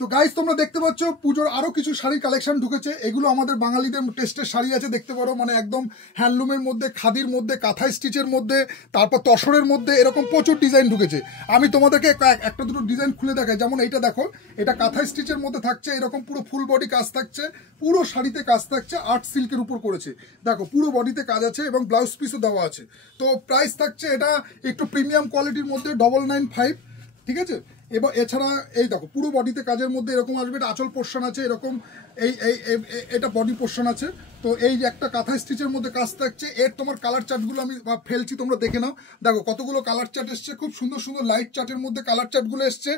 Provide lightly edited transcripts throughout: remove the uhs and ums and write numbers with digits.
তো গাইস তোমরা দেখতে পাচ্ছ পুজোর আরো কিছু শাড়ির কালেকশন ঢুকেছে। এগুলো আমাদের বাঙালিদের টেস্টের শাড়ি আছে, দেখতে পারো, মানে একদম হ্যান্ডলুমের মধ্যে, খাদির মধ্যে, কাঁথাই স্টিচের মধ্যে, তারপর তসরের মধ্যে, এরকম প্রচুর ডিজাইন ঢুকেছে। আমি তোমাদেরকে একটা দুটো ডিজাইন খুলে দেখাই। যেমন এইটা দেখো, এটা কাঁথাই স্টিচের মধ্যে থাকছে, এরকম পুরো ফুল বডি কাজ থাকছে, পুরো শাড়িতে কাজ থাকছে, আর্ট সিল্কের উপর করেছে, দেখো পুরো বডিতে কাজ আছে এবং ব্লাউজ পিসও দেওয়া আছে। তো প্রাইস থাকছে এটা একটু প্রিমিয়াম কোয়ালিটির মধ্যে 995, ঠিক আছে। এবার এছাড়া এই দেখো পুরো বডিতে কাজের মধ্যে এরকম আসবে, এটা আঁচল পোর্শন আছে, এরকম এই এই এটা বডি পোর্শন আছে। তো এই যে একটা কাঁথা স্টিচের মধ্যে কাজ থাকছে, এর তোমার কালার চার্টগুলো আমি ফেলছি, তোমরা দেখে নাও। দেখো কতগুলো কালার চার্ট এসছে, খুব সুন্দর সুন্দর লাইট চার্টের মধ্যে কালার চার্টগুলো এসছে।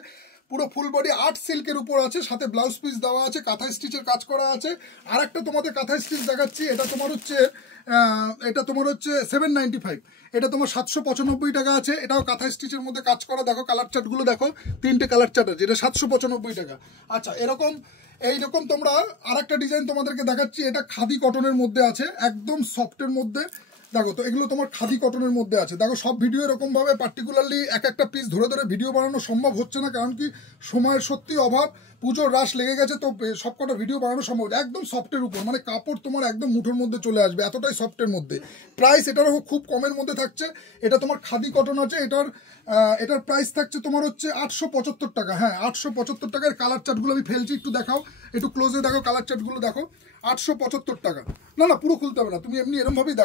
পুরো ফুল বডি আর্ট সিল্কের উপর আছে, সাথে ব্লাউজ পিস দেওয়া আছে, কাঁথা স্টিচের কাজ করা আছে। আর একটা তোমাদের কাঁথা স্টিচ দেখাচ্ছি, এটা তোমার হচ্ছে 795, এটা তোমার 795 টাকা আছে। এটাও কাঁথা স্টিচের মধ্যে কাজ করা, দেখো কালার চার্টগুলো দেখো, 3টে কালার চার্ট আছে, এটা 795 টাকা। আচ্ছা, এইরকম তোমরা আর একটা ডিজাইন তোমাদেরকে দেখাচ্ছি, এটা খাদি কটনের মধ্যে আছে, একদম সফটের মধ্যে। দেখো তো এগুলো তোমার খাদি কটনের মধ্যে আছে। দেখো সব ভিডিও এরকম ভাবে পার্টিকুলারলি এক একটা পিস ধরে ধরে ভিডিও বানানো সম্ভব হচ্ছে না, কারণ কি সময়ের সত্যি অভাব, পুজোর রাশ লেগে গেছে, তো সব কটা ভিডিও বানানো সম্ভব। একদম সফটের উপর, মানে কাপড় তোমার একদম মুঠোর মধ্যে চলে আসবে, এতটাই সফটের মধ্যে। প্রাইস এটারও খুব কমের মধ্যে থাকছে। এটা তোমার খাদি কটন আছে, এটার প্রাইস থাকছে তোমার হচ্ছে 875 টাকা। হ্যাঁ, 875 টাকার কালার চার্টগুলো আমি ফেলছি, একটু দেখাও, একটু ক্লোজে দেখো কালার চার্টগুলো দেখো। 875 টাকা। না পুরো খুলতে হবে না, তুমি এমনি এরমভাবেই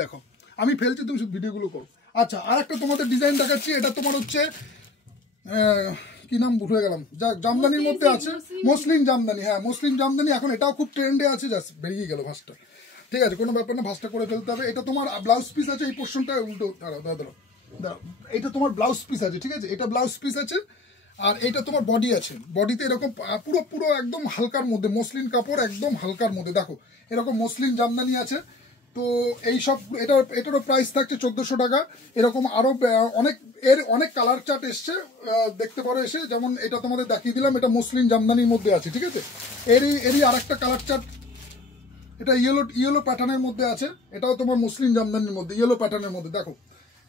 দেখো, আমি ফেলছি, তুমি শুধু ভিডিওগুলো করো। আচ্ছা, আর একটা তোমাদের ডিজাইন দেখাচ্ছি, এটা তোমার হচ্ছে কি নাম ভুলে গেলাম, যা জামদানির মধ্যে আছে, মসলিন জামদানি। হ্যাঁ, মসলিন জামদানি এখন এটাও খুব ট্রেন্ডে আছে, জাস্ট বেরিয়ে গেল ভাঁজটা, ঠিক আছে, কোনো ব্যাপার না, ভাঁজটা করে ফেলতে হবে। এটা তোমার ব্লাউজ পিস আছে, এই পোর্শনটা উল্টো দাঁড়াও, এটা তোমার ব্লাউজ পিস আছে, ঠিক আছে, এটা ব্লাউজ পিস আছে। আর এটা তোমার বডি আছে, বডিতে এরকম পুরো একদম হালকার মধ্যে মসলিন কাপড়, একদম হালকার মধ্যে, দেখো এরকম মসলিন জামদানি আছে। তো এইসব এটারও প্রাইস থাকছে 1400 টাকা। এরকম আরো অনেক কালার চার্ট এসছে, দেখতে পারো এসে। যেমন এটা তোমাদের দেখিয়ে দিলাম, এটা মসলিন জামদানির মধ্যে আছে, ঠিক আছে। এরই আর একটা কালার চার্ট, এটা ইয়েলো প্যাটার্নের মধ্যে আছে, এটাও তোমার মসলিন জামদানির মধ্যে, ইয়েলো প্যাটার্নের মধ্যে। দেখো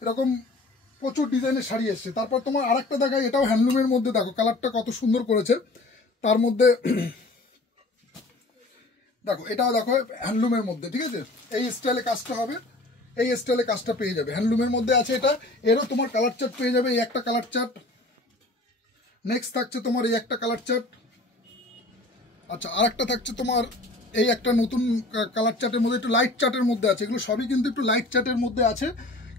এরকম প্রচুর ডিজাইনের শাড়ি এসছে। তারপর তোমার আর একটা দেখায়, এটাও হ্যান্ডলুমের মধ্যে, দেখো কালারটা কত সুন্দর করেছে তার মধ্যে। দেখো এটাও দেখো হ্যান্ডলুমের মধ্যে, ঠিক আছে, এই স্টাইলে কাজটা হবে, এই স্টাইলে কাজটা পেয়ে যাবে, হ্যান্ডলুমের মধ্যে আছে এটা। এরও তোমার কালার চার্ট পেয়ে যাবে, এই একটা কালার চার্ট। নেক্সট থাকছে তোমার এই একটা কালার চার্ট। আচ্ছা, আর একটা থাকছে তোমার এই একটা নতুন কালার চার্টের মধ্যে, একটু লাইট চার্টের মধ্যে আছে। এগুলো সবই কিন্তু একটু লাইট চার্টের মধ্যে আছে,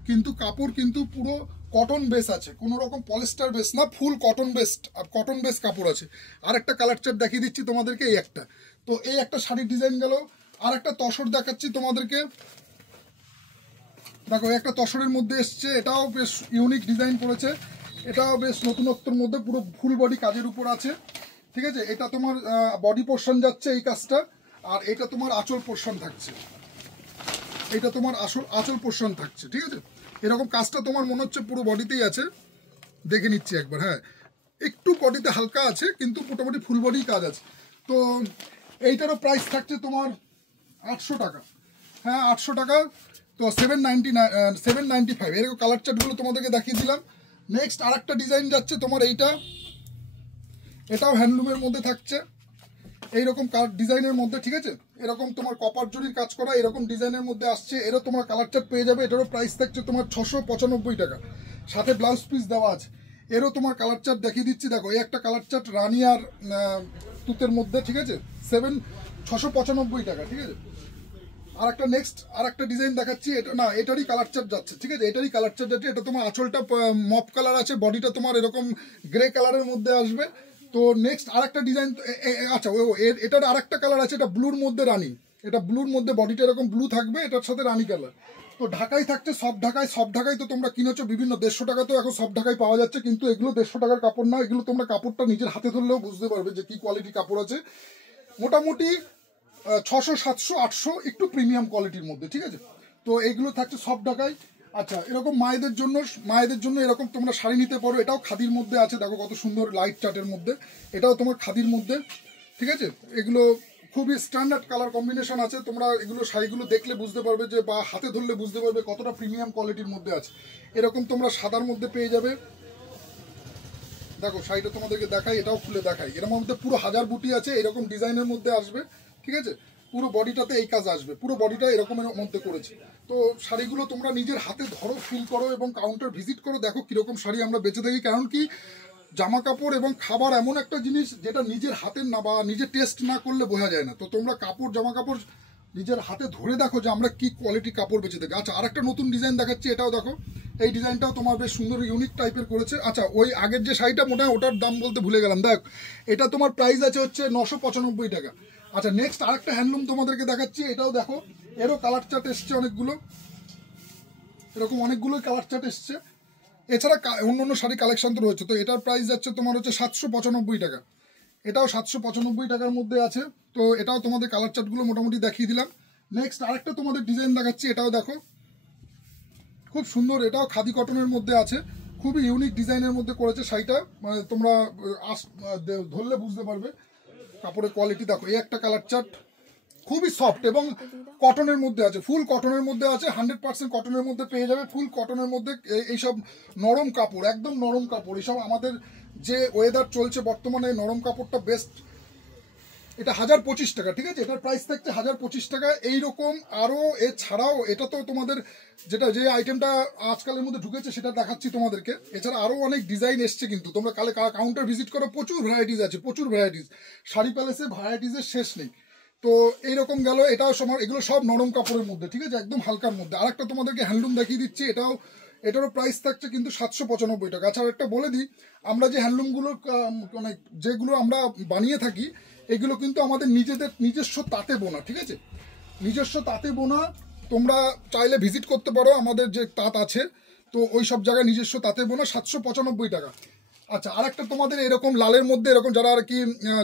কিন্তু কাপড় কিন্তু পুরো কটন বেস আছে, কোনো রকম পলিস্টার বেস না, ফুল কটন বেস কাপড় আছে। আর একটা কালার চার্ট দেখিয়ে দিচ্ছি তোমাদেরকে, এই একটা। তো এই একটা শাড়ির ডিজাইন গেল। আর একটা তসর দেখাচ্ছি তোমাদেরকে, দেখো একটা তসরের মধ্যে এসছে, এটাও বেশ ইউনিক ডিজাইন করেছে, এটাও বেশ নতুনত্বের মধ্যে, পুরো ফুল বডি কাজের উপর আছে, ঠিক আছে। এটা তোমার বডি পোর্শন যাচ্ছে এই কাজটা, আর এটা তোমার আঁচল পোর্শন থাকছে, এটা তোমার আঁচল পোর্শন থাকছে, ঠিক আছে। এরকম কাজটা তোমার মনে হচ্ছে পুরো বডিতেই আছে, দেখে নিচ্ছি একবার। হ্যাঁ, একটু বডিতে হালকা আছে, কিন্তু মোটামুটি ফুল বডি কাজ আছে। তো এইটারও প্রাইস থাকছে তোমার 800 টাকা। হ্যাঁ, 800 টাকা। তো 795, এরকম কালার চার্টগুলো তোমাদেরকে দেখিয়ে দিলাম। নেক্সট আর একটা ডিজাইন যাচ্ছে তোমার, এটাও হ্যান্ডলুমের মধ্যে থাকছে, এইরকম ডিজাইনের মধ্যে, ঠিক আছে। এরকম তোমার কপার জরির কাজ করা, এরকম ডিজাইনের মধ্যে আসছে, এরও তোমার কালার চার্ট পেয়ে যাবে। এটারও প্রাইস থাকছে তোমার 695 টাকা, সাথে ব্লাউজ পিস দেওয়া আছে। এরও তোমার কালার চার্ট দেখিয়ে দিচ্ছি, দেখো এই একটা কালার চার্ট রানি আর তুতের মধ্যে, ঠিক আছে, 695 টাকা, ঠিক আছে। আর একটা ডিজাইন দেখাচ্ছি, এটা না, এটারই কালার চার্ট যাচ্ছে, ঠিক আছে, এটারই কালার চার্ট যাচ্ছে। এটা তোমার আঁচলটা মপ কালার আছে, বডিটা তোমার এরকম গ্রে কালারের মধ্যে আসবে। তো নেক্সট আর একটা ডিজাইন, আচ্ছা এটার আর একটা কালার আছে, এটা ব্লুর মধ্যে রানি, এটা ব্লুর মধ্যে বডিটা এরকম ব্লু থাকবে, এটার সাথে রানি কালার। তো ঢাকায় থাকছে, সব ঢাকায় তো তোমরা কিনেছো বিভিন্ন 150 টাকা, তো এখন সব ঢাকায় পাওয়া যাচ্ছে, কিন্তু এগুলো 150 টাকার কাপড় না, এগুলো তোমরা কাপড়টা নিজের হাতে ধরলেও বুঝতে পারবে যে কি কোয়ালিটি কাপড় আছে। মোটামুটি 600, 700, 800 একটু প্রিমিয়াম কোয়ালিটির মধ্যে, ঠিক আছে। তো এইগুলো থাকছে সব ঢাকায়। আচ্ছা, এরকম মায়েদের জন্য এরকম তোমরা শাড়ি নিতে পারো, এটাও খাদির মধ্যে আছে, দেখো কত সুন্দর লাইট চার্টের মধ্যে, এটাও তোমার খাদির মধ্যে, ঠিক আছে। এগুলো খুবই স্ট্যান্ডার্ড কালার কম্বিনেশন আছে, তোমরা এগুলো শাড়িগুলো দেখলে বুঝতে পারবে যে, বা হাতে ধরলে বুঝতে পারবে কতটা প্রিমিয়াম কোয়ালিটির মধ্যে আছে। এরকম তোমরা সাদার মধ্যে পেয়ে যাবে, দেখো শাড়িটা তোমাদেরকে দেখাই, এটাও খুলে দেখাই। এর মধ্যে পুরো 1000 বুটি আছে, এরকম ডিজাইনের মধ্যে আসবে, ঠিক আছে। পুরো বডিটাতে এই কাজ আসবে, পুরো বডিটা এরকমের মধ্যে করেছি। তো শাড়িগুলো তোমরা নিজের হাতে ধরো, ফিল করো এবং কাউন্টার ভিজিট করো, দেখো কিরকম শাড়ি আমরা বেঁচে থাকি। কারণ কি, জামা কাপড় এবং খাবার এমন একটা জিনিস যেটা নিজের হাতের না বা নিজে টেস্ট না করলে বোঝা যায় না। তো তোমরা কাপড়, জামা কাপড় নিজের হাতে ধরে দেখো যে আমরা কি কোয়ালিটি কাপড় বেঁচে থাকি। আচ্ছা, আরেকটা নতুন ডিজাইন দেখাচ্ছি, এটাও দেখো। এই ডিজাইনটাও তোমার বেশ সুন্দর ইউনিক টাইপের করেছে। আচ্ছা, ওই আগের যে শাড়িটা মোটা, ওটার দাম বলতে ভুলে গেলাম। দেখ, এটা তোমার প্রাইস আছে হচ্ছে 995 টাকা। আচ্ছা, নেক্সট আরেকটা হ্যান্ডলুম তোমাদেরকে দেখাচ্ছি, এটাও দেখো। এরও কালার চার্ট এসছে অনেকগুলো, এরকম অনেকগুলোই কালার চার্ট এসছে। এছাড়া অন্য শাড়ি কালেকশন তো রয়েছে। তো এটার প্রাইস যাচ্ছে তোমার হচ্ছে 795 টাকা। এটাও 795 টাকার মধ্যে আছে। তো এটাও তোমাদের কালার চার্টগুলো মোটামুটি দেখিয়ে দিলাম। নেক্সট আরেকটা তোমাদের ডিজাইন দেখাচ্ছি, এটাও দেখো, খুব সুন্দর। এটাও খাদি কটনের মধ্যে আছে, খুবই ইউনিক ডিজাইনের মধ্যে করেছে শাড়িটা। মানে তোমরা ধরলে বুঝতে পারবে কাপড়ের কোয়ালিটি। দেখো, এই একটা কালার চার্ট, খুবই সফট এবং কটনের মধ্যে আছে, ফুল কটনের মধ্যে আছে, 100% কটনের মধ্যে পেয়ে যাবে। ফুল কটনের মধ্যে এইসব নরম কাপড়, একদম নরম কাপড়। এইসব আমাদের যে ওয়েদার চলছে বর্তমানে, নরম কাপড়টা বেস্ট। এটা 1025 টাকা, ঠিক আছে। এটার প্রাইস থাকছে 1025 টাকা। এইরকম আরও এছাড়াও, এটা তো তোমাদের যেটা যে আইটেমটা আজকালের মধ্যে ঢুকেছে সেটা দেখাচ্ছি তোমাদেরকে। এছাড়া আরও অনেক ডিজাইন এসছে, কিন্তু তোমরা কালে কাউন্টার ভিজিট করো, প্রচুর ভ্যারাইটিস আছে, প্রচুর ভ্যারাইটিস। শাড়ি প্যালেসে ভ্যারাইটিসের শেষ নেই। তো এইরকম গেল, এটাও সময়, এগুলো সব নরম কাপড়ের মধ্যে, ঠিক আছে, একদম হালকার মধ্যে। আরেকটা তোমাদেরকে হ্যান্ডলুম দেখিয়ে দিচ্ছি, এটারও প্রাইস থাকছে কিন্তু 795 টাকা। আচ্ছা, একটা বলে দিই, আমরা যে হ্যান্ডলুমগুলো মানে যেগুলো আমরা বানিয়ে থাকি, এগুলো কিন্তু আমাদের নিজস্ব তাঁতে বোনা, ঠিক আছে, নিজস্ব তাঁতে বোনা। তোমরা চাইলে ভিজিট করতে পারো, আমাদের যে তাঁত আছে, তো ওই সব জায়গায় নিজস্ব তাঁতে বোনা, 795 টাকা। আচ্ছা, আরেকটা তোমাদের এরকম লালের মধ্যে, এরকম যারা আর কি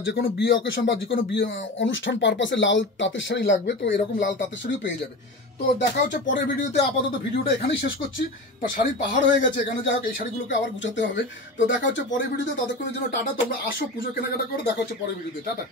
যে কোনো বিয়ে অকেশন বা যে কোনো বিয়ে অনুষ্ঠান পারপাসে লাল তাঁতের শাড়ি লাগবে, তো এরকম লাল তাঁতের শাড়িও পেয়ে যাবে। তো দেখা হচ্ছে পরের ভিডিওতে। আপাতত ভিডিওটা এখানেই শেষ করছি। বা শাড়ির পাহাড় হয়ে গেছে এখানে, যাই হোক, এই শাড়িগুলোকে আবার গুছাতে হবে। তো দেখা হচ্ছে পরের ভিডিওতে। ততক্ষণের জন্য টাটা। তোমরা আসো, পুজো কেনাকাটা করো। দেখা হচ্ছে পরের ভিডিওতে। টাটা।